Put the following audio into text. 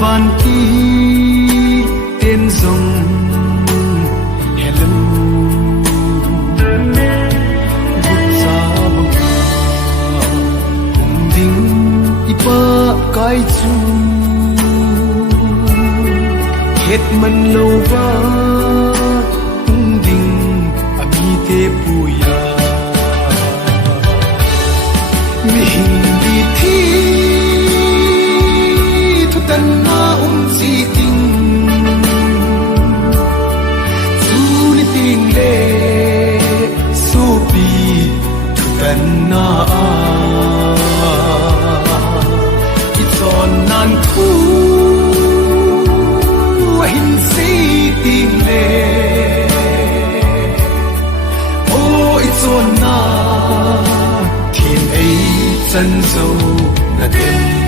van ti tên rồng hello vút ra bông cùng đinh ipa cái chu hết mình lâu va cùng đinh ami te puya mi hindi thi thu tan na si ting chu li ting le su pi thu tan na it's on nan thu hin si ting le oh it's on na thiên ấy chân dâu là đêm